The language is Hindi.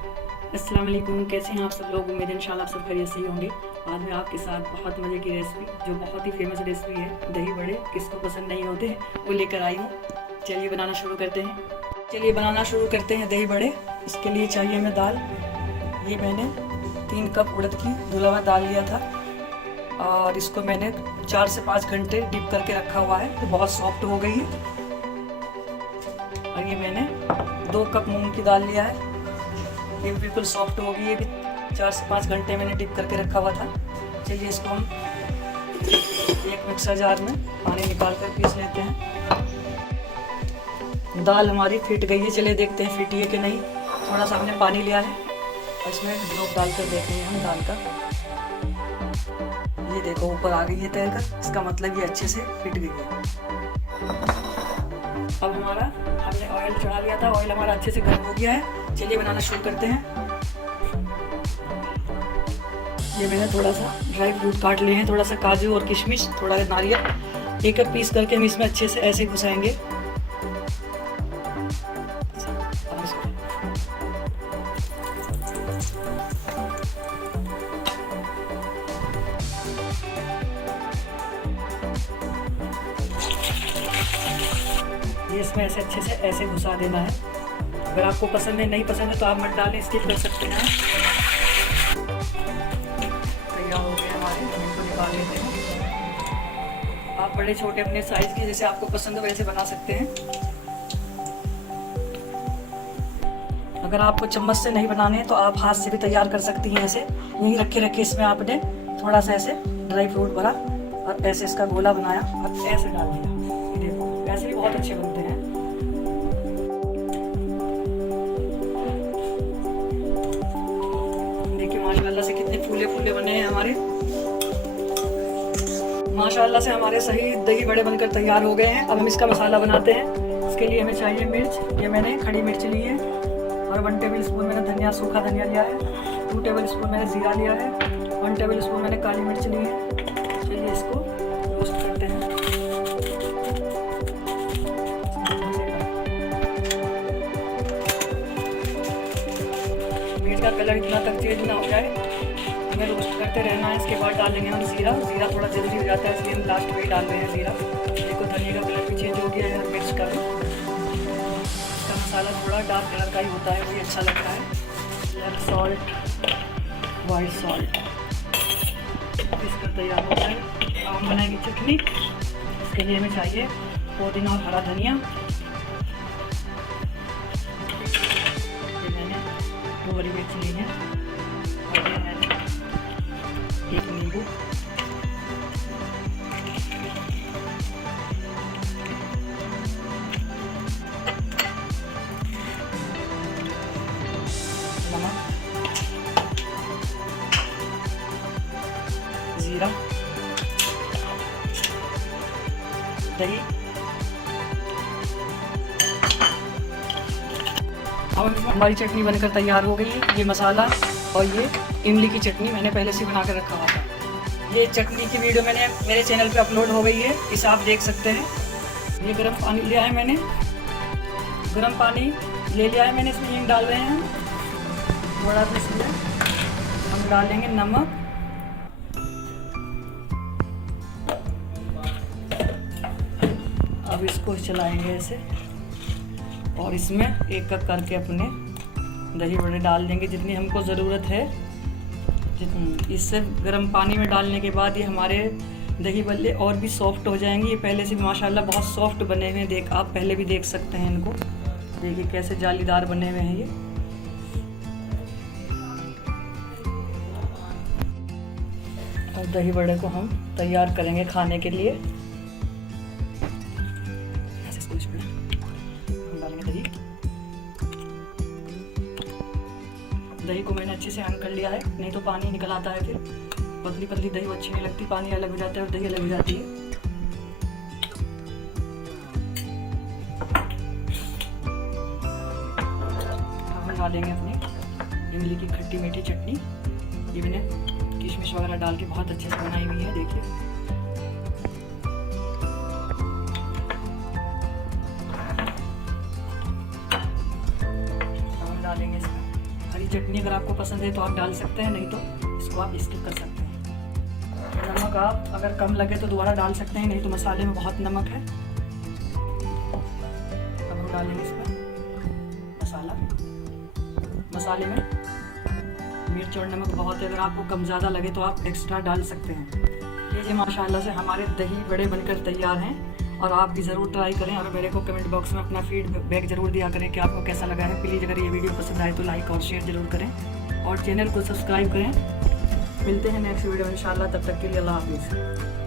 अस्सलाम वालेकुम, कैसे हैं आप सब लोग। उम्मीद है इंशाल्लाह आप सब खैरियत से ही होंगे। आज मैं आपके साथ बहुत मज़े की रेसिपी, जो बहुत ही फेमस रेसिपी है, दही बड़े किसको पसंद नहीं होते, वो लेकर आई हूँ। चलिए बनाना शुरू करते हैं। दही बड़े। इसके लिए चाहिए हमें दाल। ये मैंने 3 कप उड़द की धुला हुआ दाल लिया था और इसको मैंने 4 से 5 घंटे डिप करके रखा हुआ है, तो बहुत सॉफ्ट हो गई है। और ये मैंने 2 कप मूंग की दाल लिया है, ये बिल्कुल सॉफ्ट होगी। ये भी 4 से 5 घंटे मैंने डिप करके रखा हुआ था। चलिए इसको हम एक मिक्सर जार में पानी निकाल कर पीस लेते हैं। दाल हमारी फिट गई है, चलिए देखते हैं फिटी है कि नहीं। थोड़ा सा हमने पानी लिया है और इसमें ड्रॉप डाल कर देते हैं हम दाल का। ये देखो ऊपर आ गई है तैर कर, इसका मतलब ये अच्छे से फिट गई है। अब हमने ऑयल चढ़ा लिया था, ऑयल हमारा अच्छे से गर्म हो गया है। चलिए बनाना शुरू करते हैं। ये मैंने थोड़ा सा ड्राई फ्रूट काट लिए हैं, थोड़ा सा काजू और किशमिश, थोड़ा नारियल एक पीस करके हम इसमें अच्छे से ऐसे घुसाएंगे। ये इसमें ऐसे अच्छे से ऐसे घुसा देना है। अगर आपको पसंद है, नहीं पसंद है तो आप मत डालें, स्किप कर सकते हैं। तैयार हो गए हमारे, इनको निकाल लेते हैं। आप बड़े छोटे अपने साइज के जैसे आपको पसंद हो वैसे बना सकते हैं। अगर आपको चम्मच से नहीं बनाने हैं तो आप हाथ से भी तैयार कर सकती हैं। ऐसे यहीं रखे रखे इसमें आपने थोड़ा सा ऐसे ड्राई फ्रूट भरा और ऐसे इसका गोला बनाया और ऐसे डाल दिया। ये देखो ऐसे भी बहुत अच्छे बनते हैं। माशाल्लाह से कितने फूले फूले बने हैं हमारे। माशाल्लाह से हमारे सही दही बड़े बनकर तैयार हो गए हैं। अब हम इसका मसाला बनाते हैं। इसके लिए हमें चाहिए मिर्च। ये मैंने खड़ी मिर्च ली है और 1 टेबल स्पून मैंने धनिया, सूखा धनिया लिया है। 2 टेबल स्पून मैंने जीरा लिया है। 1 टेबल स्पून मैंने काली मिर्च ली है। चलिए इसको रोस्ट करते हैं। मिर्च का कलर इतना तक चेंज ना हो जाए, हमें रोस्ट करते रहना है। इसके बाद डालेंगे हम जीरा। जीरा थोड़ा जल्दी हो जाता है, इसलिए हम लास्ट में ही डाल रहे हैं जीरा। देखो धनिया का कलर भी चेंज हो गया है और मिर्च का भी। इसका मसाला थोड़ा डार्क कलर का ही होता है, वही अच्छा लगता है। ब्लैक सॉल्ट, वाइट सॉल्ट, इसका तैयार होता है। अब हम बनाएंगे चटनी। इसके लिए हमें चाहिए पुदीना और हरा धनिया। ये मैंने 2 हरी मिर्च ली है और ये मैंने 1 नींबू, नमक, जीरा, दही। अब हमारी चटनी बनकर तैयार हो गई है। ये मसाला और ये इमली की चटनी मैंने पहले से बना कर रखा हुआ था। ये चटनी की वीडियो मैंने मेरे चैनल पे अपलोड हो गई है, इसे आप देख सकते हैं। ये गर्म पानी लिया है मैंने, गर्म पानी ले लिया है मैंने। इसमें हींग डाल रहे हैं थोड़ा सा। इसमें हम डालेंगे नमक, अब इसको चलाएंगे ऐसे और इसमें 1 कप करके अपने दही बड़े डाल देंगे, जितनी हमको ज़रूरत है जितनी। इससे गर्म पानी में डालने के बाद ये हमारे दही बल्ले और भी सॉफ्ट हो जाएंगे। ये पहले से भी माशाल्लाह बहुत सॉफ्ट बने हुए हैं। आप पहले भी देख सकते हैं इनको, देखिए कैसे जालीदार बने हुए हैं ये। और दही बड़े को हम तैयार करेंगे खाने के लिए। दही को मैंने अच्छे से अन कर लिया है, नहीं तो पानी निकल आता है। फिर पतली पतली दही अच्छी नहीं लगती, पानी अलग हो जाता है और दही अलग हो जाती है। अब हम डालेंगे अपनी इमली की खट्टी मीठी चटनी। ये मैंने किशमिश वगैरह डाल के बहुत अच्छे से बनाई हुई है, देखिए। हम डालेंगे इसमें हरी चटनी अगर आपको पसंद है तो आप डाल सकते हैं, नहीं तो इसको आप स्किप कर सकते हैं। नमक आप अगर कम लगे तो दोबारा डाल सकते हैं, नहीं तो मसाले में बहुत नमक है। अब हम डालेंगे इस पर मसाले में मिर्च और नमक बहुत है, अगर आपको कम ज़्यादा लगे तो आप एक्स्ट्रा डाल सकते हैं। लीजिए माशाल्लाह से हमारे दही बड़े बनकर तैयार हैं और आप भी ज़रूर ट्राई करें और मेरे को कमेंट बॉक्स में अपना फीडबैक ज़रूर दिया करें कि आपको कैसा लगा है। प्लीज़ अगर ये वीडियो पसंद आए तो लाइक और शेयर ज़रूर करें और चैनल को सब्सक्राइब करें। मिलते हैं नेक्स्ट वीडियो में इंशाल्लाह, तब तक के लिए अल्लाह हाफिज़।